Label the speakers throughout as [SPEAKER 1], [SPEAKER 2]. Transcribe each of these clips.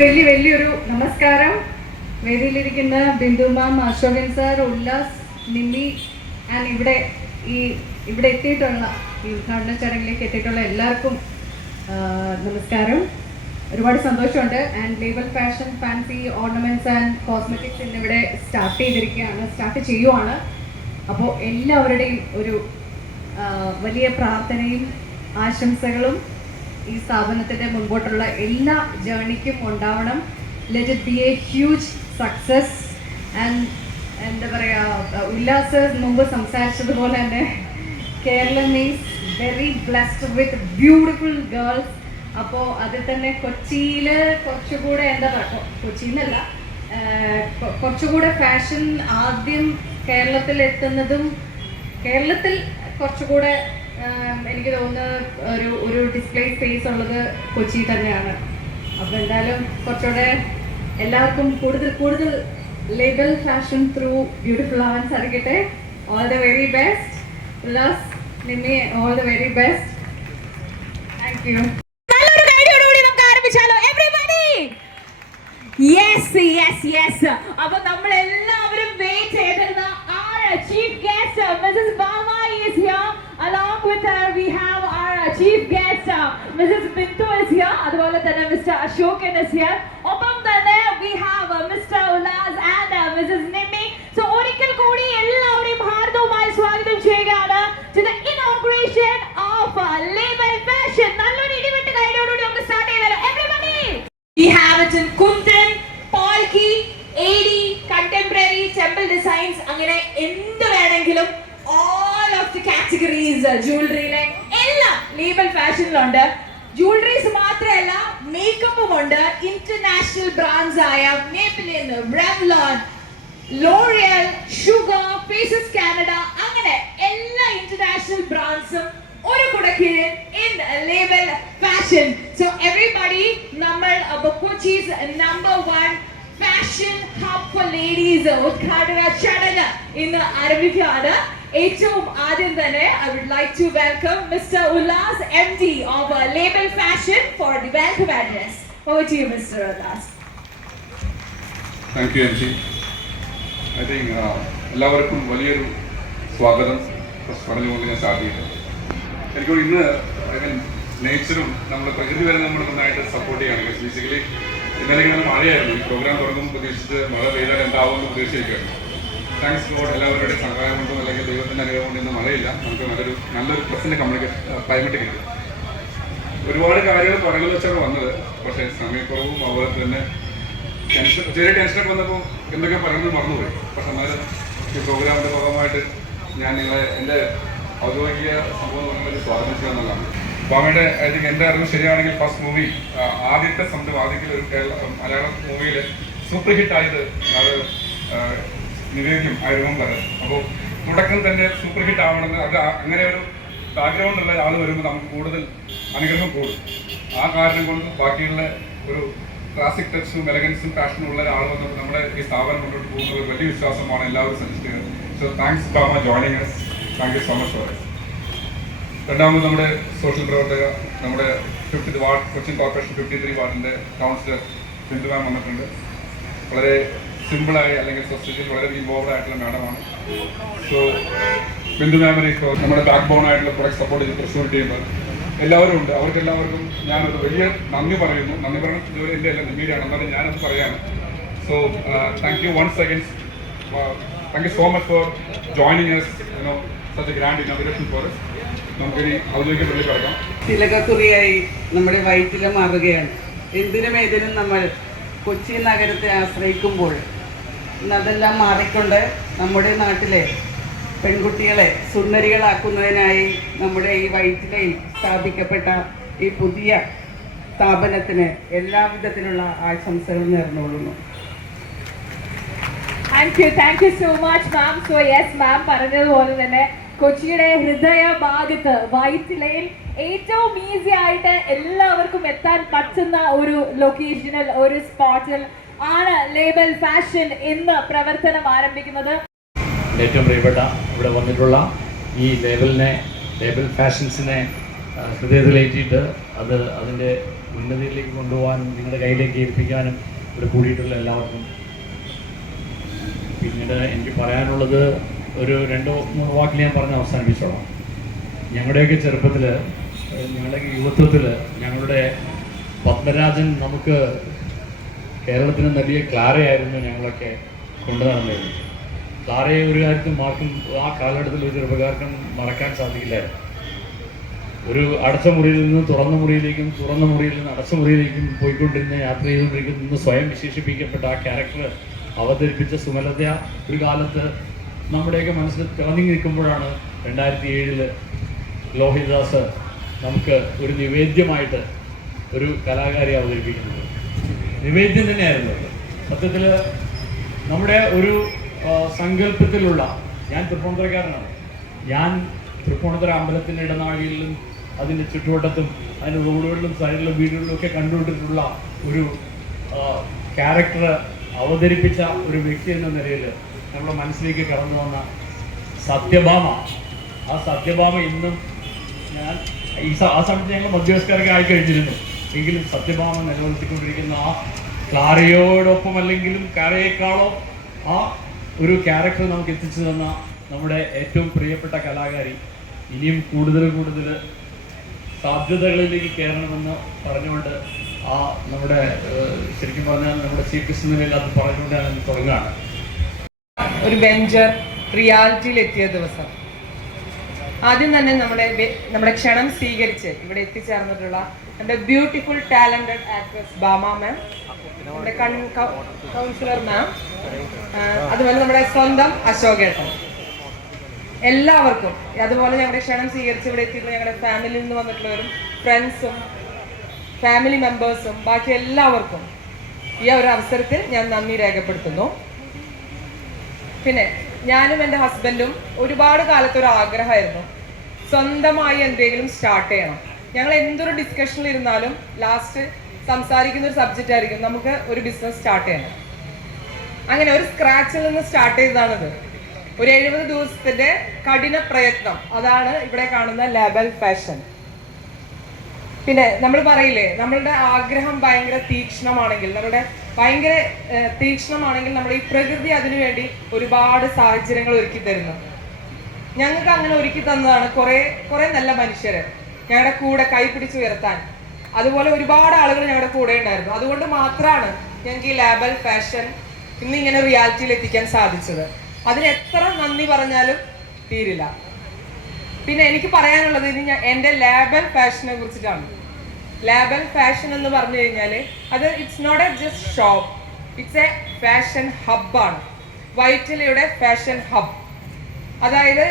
[SPEAKER 1] വലിയ വലിയൊരു നമസ്കാരം. വേദിയിലിരിക്കുന്ന Bindu ma'am Ashokan sir Ullas Nimmi and ഇവിടെ ഈ ഇവിടെ എത്തിയിട്ടുള്ള ഈ ഉദ്ഘാടന ചടങ്ങിലേക്ക് എത്തിയിട്ടുള്ള എല്ലാവർക്കും നമസ്കാരം. ഒരുപാട് സന്തോഷമുണ്ട്. And label fashion fancy ornaments and cosmetics ഇന്നിവിടെ സ്റ്റാർട്ട് ചെയ്തിരിക്കുകയാണ് സ്റ്റാർട്ട് ചെയ്യുവാണ്. അപ്പോൾ എല്ലാവരുടെയും ഒരു വലിയ പ്രാർത്ഥനയും ആശംസകളും ഈ സ്ഥാപനത്തിന്റെ മുൻപോട്ടുള്ള എല്ലാ ജേണിക്കും ഉണ്ടാവണം. Let it be a huge success and എന്താ പറയുക ഉല്ലാസ് മുമ്പ് സംസാരിച്ചതുപോലെ തന്നെ Keralam is very blessed with beautiful girls അപ്പോൾ അതിൽ തന്നെ കൊച്ചിയിൽ കുറച്ചുകൂടെ എന്താ പറയുക കൊച്ചിന്നല്ല കുറച്ചുകൂടെ ഫാഷൻ ആദ്യം കേരളത്തിൽ എത്തുന്നതും കേരളത്തിൽ കുറച്ചുകൂടെ എനിക്ക് തോന്നുന്നത് ഒരു ഒരു ഡിസ്പ്ലേ സ്പേസ് ഉള്ളത് കൊച്ചി തന്നെയാണ്. അപ്പോൾ എന്തായാലും കുറച്ചുകൂടെ എല്ലാവർക്കും കൂടുതൽ കൂടുതൽ ലേബൽ ഫാഷൻ ത്രൂ ബ്യൂട്ടിഫുൾ ആവാൻ സാധിക്കട്ടെ all the very best Ullas Nimmi all
[SPEAKER 2] the very best thank you yes yes yes അപ്പൊ നമ്മൾ എല്ലാവരും വെയിറ്റ് ചെയ്തിരുന്ന our chief guest Mrs here along with her we have our chief guest Mrs. Bintu is here അതുപോലെ തന്നെ Mr. Ashokan is here ഒപ്പം തന്നെ we have Mr. Ulas and Mrs. of ജ്വല്ലറിയിലെ ജുവലറിയിലെ എല്ലാം label ഫാഷനിലുണ്ട് jewelleries മാത്രമല്ല മേക്കപ്പും ഉണ്ട് international brands ആയ Maybelline Revlon L'Oreal sugar faces Canada അങ്ങനെ എല്ലാ ഇന്റർനാഷണൽ ബ്രാൻഡ്സും ഒരു കുടക്കീഴിൽ in label fashion so everybody നമ്മൾ Kochi's number one fashion hub for ladies ഉദ്ഘാടന ചടങ്ങ് ഇന്ന് ആരംഭിക്കുകയാണ്. ഏറ്റവും ആദ്യം തന്നെ I would like to welcome Mister Ullas M D of label fashion for the welcome address over to you Mister Ullas
[SPEAKER 3] thank you M G I think എല്ലാവർക്കും വലിയൊരു സ്വാഗതം. പറഞ്ഞുകൊണ്ട് ഞാൻ സ്റ്റാർട്ട് ചെയ്യുന്നത് എനിക്ക് ഇന്ന് ഐ മീൻ നേച്ചറും നമ്മുടെ പ്രകൃതി വരെ നമ്മൾ നന്നായിട്ട് സപ്പോർട്ട് ചെയ്യാണ്. ബേസിക്കലി ഇന്നലെ ഇങ്ങനെ മഴയായിരുന്നു. ഈ പ്രോഗ്രാം തുടങ്ങുമ്പോൾ പ്രതീക്ഷിച്ച് മഴ പെയ്താൽ എന്താവുമെന്ന് പ്രതീക്ഷിക്കുകയാണ് താങ്ക്സ് ഗോഡ് എല്ലാവരുടെയും സഹായം കൊണ്ടും ദൈവത്തിന്റെ അനുഗ്രഹം കൊണ്ട് ഇന്ന് മഴയില്ല. നമുക്ക് നല്ലൊരു നല്ലൊരു പ്രസന്റ് കമ്മ്യൂണിക്കേഷൻ ക്ലൈമറ്റ് കിട്ടി. ഒരുപാട് കാര്യങ്ങൾ പറയുന്നത് വെച്ചാണ് വന്നത്. പക്ഷേ സമയക്കുറവും അതുപോലെ തന്നെ ടെൻഷൻ ചെറിയ ടെൻഷനൊക്കെ വന്നപ്പോൾ എന്തൊക്കെ പറയുന്നത് മറന്നുപോയി. പക്ഷെ എന്നാലും ഈ പ്രോഗ്രാമിന്റെ ഭാഗമായിട്ട് ഞാൻ നിങ്ങളെ എന്റെ ഔദ്യോഗിക സംഭവം പറയുന്നത് സ്വാഗതം എന്നുള്ളതാണ്. ബാമയുടെ ഐ തിങ്ക് എന്റെ അറിവ് ശരിയാണെങ്കിൽ ഫസ്റ്റ് മൂവി ആദ്യത്തെ സംഭവം ആദ്യത്തിൽ ഒരു കേരള മലയാളം മൂവിയിൽ സൂപ്പർ ഹിറ്റ് ആയത് അത് നിവേദ്യം ആയിരുന്നു പറയാം. അപ്പോൾ തുടക്കം തന്നെ സൂപ്പർ ഹിറ്റ് ആവണമെന്ന് അത് അങ്ങനെ ഒരു ബാക്ക്ഗ്രൗണ്ട് ഉള്ള ആൾ വരുമ്പോൾ നമുക്ക് കൂടുതൽ അനുഗ്രഹം കൂടും. ആ കാരണം കൊണ്ട് ബാക്കിയുള്ള ഒരു ക്ലാസിക് ടച്ചും എലഗൻസും ഫാഷനും ഉള്ള ഒരാൾ വന്നപ്പോൾ നമ്മുടെ ഈ സ്ഥാപനം മുന്നോട്ട് പോകുന്ന ഒരു വലിയ വിശ്വാസമാണ് എല്ലാവരും suggest so thanks ബാമ joining us thank you so much for രണ്ടാമത് നമ്മുടെ സോഷ്യൽ പ്രവർത്തക നമ്മുടെ fifty ward Cochin corporation fifty three വാർഡിന്റെ councillor Bindu ma'am വന്നിട്ടുണ്ട്. വളരെ സിമ്പിളായി അല്ലെങ്കിൽ സൊസൈറ്റിയിൽ വളരെ ഇൻവോൾവ് ആയിട്ടുള്ള മാഡമാണ് സോ ബിന്ദു മാമിനെ ഇപ്പോൾ നമ്മുടെ ബാക്ക് ബോൺ ആയിട്ടുള്ള കുറേ സപ്പോർട്ട് ചെയ്ത് തൃശ്ശൂർ ചെയ്യുമ്പോൾ എല്ലാവരും ഉണ്ട്. അവർക്ക് എല്ലാവർക്കും ഞാനൊരു വലിയ നന്ദി പറയുന്നു. നന്ദി പറയുന്നത് ഇതുവരെ എന്റെ എല്ലാം നിമ്മീഡിയാണ് എന്നാലും ഞാനത് പറയാണ്. So thank you once again thank you so much for joining us you know such grand inauguration for us നമുക്കിനി ഔദ്യോഗിക പള്ളി കിടക്കാം.
[SPEAKER 4] തിലകക്കുറിയായി നമ്മുടെ വയറ്റിലെ മാറുകയാണ് എന്തിനും ഏതിനും നമ്മൾ കൊച്ചി നഗരത്തെ ആശ്രയിക്കുമ്പോൾ അതെല്ലാം മാറിക്കൊണ്ട് നമ്മുടെ നാട്ടിലെ പെൺകുട്ടികളെ സുന്ദരികളാക്കുന്നതിനായി നമ്മുടെ ഈ വൈറ്റിലയിൽ സ്ഥാപിക്കപ്പെട്ട ഈ പുതിയ സ്ഥാപനത്തിന് എല്ലാവിധത്തിലുള്ള ആശംസകൾ നേർന്നുകൊള്ളുന്നു.
[SPEAKER 2] Thank you thank you so much ma'am so yes ma'am പറഞ്ഞതുപോലെ തന്നെ കൊച്ചിയുടെ ഹൃദയ ഭാഗത്ത് വൈറ്റിലയിൽ ഏറ്റവും ഈസി ആയിട്ട് എല്ലാവർക്കും എത്താൻ പറ്റുന്ന ഒരു ലൊക്കേഷനിൽ ഒരു സ്പോട്ടിൽ ആണ് ലേബൽ ഫാഷൻ എന്ന് പ്രവർത്തനം ആരംഭിക്കുന്നത്.
[SPEAKER 5] ഏറ്റവും പ്രിയപ്പെട്ട ഇവിടെ വന്നിട്ടുള്ള ഈ ലേബലിനെ ലേബൽ ഫാഷൻസിനെ ഹൃദയത്തിലേറ്റിയിട്ട് അത് അതിന്റെ ഉന്നതിയിലേക്ക് കൊണ്ടുപോകാനും നിങ്ങളുടെ കയ്യിലേക്ക് ഏൽപ്പിക്കാനും ഇവിടെ കൂടിയിട്ടുള്ള എല്ലാവർക്കും. പിന്നീട് എനിക്ക് പറയാനുള്ളത് ഒരു രണ്ടോ മൂന്ന് വാക്കിൽ ഞാൻ പറഞ്ഞ് അവസാനിപ്പിച്ചോളാം. ഞങ്ങളുടെയൊക്കെ ചെറുപ്പത്തിൽ ഞങ്ങളുടെയൊക്കെ യുവത്വത്തിൽ ഞങ്ങളുടെ പത്മരാജൻ നമുക്ക് കേരളത്തിന് നൽകിയ ക്ലാരയായിരുന്നു ഞങ്ങളൊക്കെ കൊണ്ടു നടന്നിരുന്നത് ക്ലാരയെ ഒരു കാര്യത്തിൽ മാർക്കും ആ കാലഘട്ടത്തിൽ ഒരു ചെറുപ്പക്കാർക്കും മറക്കാൻ സാധിക്കില്ലായിരുന്നു ഒരു അടച്ച മുറിയിൽ നിന്ന് തുറന്ന മുറിയിലേക്കും തുറന്ന മുറിയിൽ നിന്ന് അടച്ച മുറിയിലേക്കും പോയിക്കൊണ്ടിരുന്ന യാത്ര ചെയ്തുകൊണ്ടിരിക്കുന്ന നിന്ന് സ്വയം വിശേഷിപ്പിക്കപ്പെട്ട ആ ക്യാരക്ടർ അവതരിപ്പിച്ച സുമലത ഒരു കാലത്ത് നമ്മുടെയൊക്കെ മനസ്സിൽ തിളങ്ങി നിൽക്കുമ്പോഴാണ് രണ്ടായിരത്തി ഏഴിൽ ലോഹിദാസ് നമുക്ക് ഒരു നിവേദ്യമായിട്ട് ഒരു കലാകാരി അവതരിപ്പിക്കുന്നത്. നിവേദ്യം തന്നെയായിരുന്നു സത്യത്തിൽ നമ്മുടെ ഒരു സങ്കല്പത്തിലുള്ള ഞാൻ തൃപ്പൂണിത്തുറക്കാരനാണ്. ഞാൻ തൃപ്പൂണിത്തുറ അമ്പലത്തിന്റെ ഇടനാഴിയിലും അതിന്റെ ചുറ്റുവട്ടത്തും അതിന്റെ റോഡുകളിലും സൈഡിലും വീടുകളിലും ഒക്കെ കണ്ടുകൊണ്ടിട്ടുള്ള ഒരു ക്യാരക്ടർ അവതരിപ്പിച്ച ഒരു വ്യക്തി എന്ന നിലയിൽ നമ്മുടെ മനസ്സിലേക്ക് കടന്നു വന്ന സത്യഭാമ. ആ സത്യഭാമ ഇന്നും ഞാൻ ഈ ആ സമയത്ത് ഞങ്ങൾ മധ്യവയസ്കരൊക്കെ ആയി കഴിഞ്ഞിരുന്നു എങ്കിലും സത്യഭാമ നിലനിർത്തിക്കൊണ്ടിരിക്കുന്ന ആ ക്ലാരയോടൊപ്പം അല്ലെങ്കിലും കാരയേക്കാളോ ആ ഒരു ക്യാരക്ടർ നമുക്ക് എത്തിച്ചു തന്ന നമ്മുടെ ഏറ്റവും പ്രിയപ്പെട്ട കലാകാരി ഇനിയും കൂടുതൽ കൂടുതൽ സാധ്യതകളിലേക്ക് കയറണമെന്ന് പറഞ്ഞുകൊണ്ട് ആ നമ്മുടെ ശരിക്കും പറഞ്ഞാൽ നമ്മുടെ ചീഫ് ഗസ്റ്റ് അത് പറഞ്ഞുകൊണ്ടാണ് ഞാൻ തുടങ്ങുകയാണ്.
[SPEAKER 6] ഒരു വെഞ്ചർ റിയാലിറ്റിയിൽ എത്തിയ ദിവസം. ആദ്യം തന്നെ നമ്മുടെ നമ്മുടെ ക്ഷണം സ്വീകരിച്ച് ഇവിടെ എത്തിച്ചേർന്നിട്ടുള്ള നമ്മുടെ beautiful talented actress Bhama ma'am നമ്മുടെ കൗൺസിലർ മാം അതുപോലെ നമ്മുടെ സ്വന്തം അശോകേട്ടൻ. എല്ലാവർക്കും. അതുപോലെ ഞങ്ങളുടെ ക്ഷണം സ്വീകരിച്ച് ഇവിടെ എത്തിയിട്ടുള്ള ഞങ്ങളുടെ ഫാമിലിയിൽ നിന്ന് വന്നിട്ടുള്ളവരും ഫ്രണ്ട്സും ഫാമിലി മെമ്പേഴ്സും ബാക്കി എല്ലാവർക്കും ഈ ഒരു അവസരത്തിൽ ഞാൻ നന്ദി രേഖപ്പെടുത്തുന്നു. പിന്നെ ഞാനും എന്റെ ഹസ്ബൻഡും ഒരുപാട് കാലത്തൊരു ആഗ്രഹമായിരുന്നു. സ്വന്തമായി എന്തെങ്കിലും സ്റ്റാർട്ട് ചെയ്യണം. ഞങ്ങൾ എന്തൊരു ഡിസ്കഷനിൽ ഇരുന്നാലും ലാസ്റ്റ് സംസാരിക്കുന്ന ഒരു സബ്ജക്റ്റ് ആയിരിക്കും. നമുക്ക് ഒരു ബിസിനസ് സ്റ്റാർട്ട് ചെയ്യണം. അങ്ങനെ ഒരു സ്ക്രാച്ചിൽ നിന്ന് സ്റ്റാർട്ട് ചെയ്തതാണിത്. ഒരു എഴുപത് ദിവസത്തിന്റെ കഠിന പ്രയത്നം. അതാണ് ഇവിടെ കാണുന്ന ലേബൽ ഫാഷൻ പിന്നെ നമ്മൾ പറയില്ലേ നമ്മളുടെ ആഗ്രഹം ഭയങ്കര തീക്ഷണമാണെങ്കിൽ നമ്മുടെ ഭയങ്കര തീക്ഷണമാണെങ്കിൽ നമ്മുടെ ഈ പ്രകൃതി അതിനുവേണ്ടി ഒരുപാട് സാഹചര്യങ്ങൾ ഒരുക്കി തരുന്നു. ഞങ്ങൾക്ക് അങ്ങനെ ഒരുക്കി തന്നതാണ് കുറെ കുറെ നല്ല മനുഷ്യര്. ഞങ്ങളുടെ കൂടെ കൈപിടിച്ച് ഉയർത്താൻ. അതുപോലെ ഒരുപാട് ആളുകൾ ഞങ്ങളുടെ കൂടെ ഉണ്ടായിരുന്നു. അതുകൊണ്ട് മാത്രമാണ് ഞങ്ങൾക്ക് ഈ ലാബൽ ഫാഷൻ ഇന്ന് ഇങ്ങനെ റിയാലിറ്റിയിൽ എത്തിക്കാൻ സാധിച്ചത്. അതിന് എത്ര നന്ദി പറഞ്ഞാലും തീരില്ല. പിന്നെ എനിക്ക് പറയാനുള്ളത് ഇനി ഞാൻ എന്റെ ലാബൽ ഫാഷനെ കുറിച്ചിട്ടാണ്. ലാബൽ ഫാഷൻ എന്ന് പറഞ്ഞു കഴിഞ്ഞാൽ അത് it's not a just shop. It's a fashion ഹബ്ബാണ്. വൈറ്റിലയുടെ ഫാഷൻ ഹബ്. അതായത്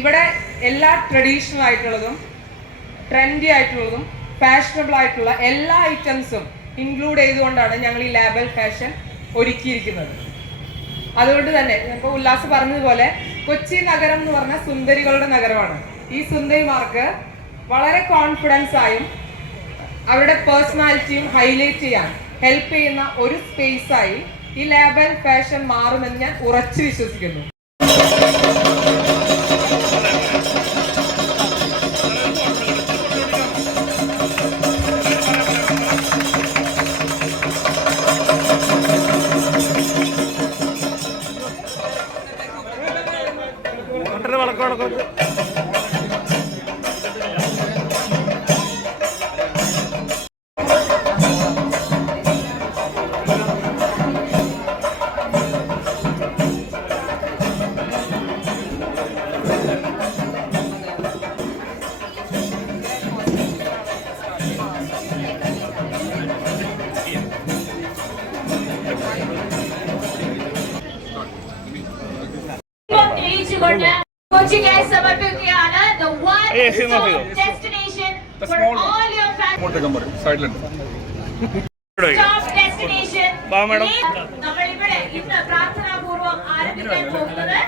[SPEAKER 6] ഇവിടെ എല്ലാ ട്രഡീഷണൽ ആയിട്ടുള്ളതും ട്രെൻഡി ആയിട്ടുള്ളതും ഫാഷനബിൾ ആയിട്ടുള്ള എല്ലാ ഐറ്റംസും ഇൻക്ലൂഡ് ചെയ്തുകൊണ്ടാണ് ഞങ്ങൾ ഈ ലേബൽ ഫാഷൻ ഒരുക്കിയിരിക്കുന്നത്. അതുകൊണ്ട് തന്നെ ഇപ്പോൾ ഉല്ലാസ് പറഞ്ഞതുപോലെ കൊച്ചി നഗരം എന്ന് പറഞ്ഞ സുന്ദരികളുടെ നഗരമാണ്. ഈ സുന്ദരിമാർക്ക് വളരെ കോൺഫിഡൻസ് ആയും അവരുടെ പേഴ്സണാലിറ്റിയും ഹൈലൈറ്റ് ചെയ്യാൻ ഹെൽപ്പ് ചെയ്യുന്ന ഒരു സ്പേസായി ഈ ലേബൽ ഫാഷൻ മാറുമെന്ന് ഞാൻ ഉറച്ചു വിശ്വസിക്കുന്നു.
[SPEAKER 2] തെളിയിച്ചുകൊണ്ട് കൊച്ചിക്കായി സമർപ്പിക്കുകയാണ്. The one stop destination for all your stop destination. നമ്മൾ ഇവിടെ ഇന്ന് പ്രാർത്ഥനാപൂർവം ആരംഭിക്കാൻ പോകുന്നത്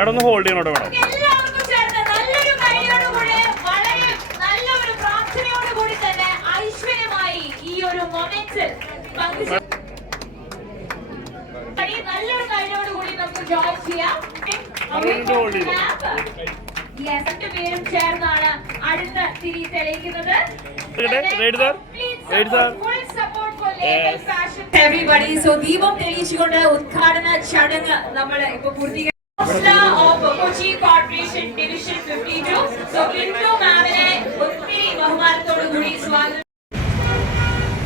[SPEAKER 7] അവിടെ ഹോൾഡ് ചെയ്യണോട്ടോ മാഡം?
[SPEAKER 2] എല്ലാവർക്കും ചേർന്ന് നല്ലൊരു കൈയോടുകൂടി വളരെ നല്ല ഒരു പ്രാർത്ഥനയോടുകൂടി തന്നെ ഐശ്വര്യമായി ഈ ഒരു മൊമെന്റ്സിൽ പങ്കുചേ നല്ലൊരു കൈയോടുകൂടി നമുക്ക് ജോയിൻ ചെയ്യാം
[SPEAKER 7] അതുകൊണ്ട് hold ചെയ്തു.
[SPEAKER 2] Clap. Yes, രണ്ടുപേരും ചേർന്നാണ് അടുത്ത തിരി തെളിയിക്കുന്നത്
[SPEAKER 7] Ready, ready, sir? Ready,
[SPEAKER 2] everybody so ദീപം തെളിയിച്ചുകൊണ്ട് ഉദ്ഘാടന ചടങ്ങ് നമ്മൾ ഇപ്പൊ പൂർത്തീകരിച്ചു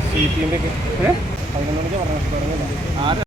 [SPEAKER 2] സി പി എം പി പറഞ്ഞു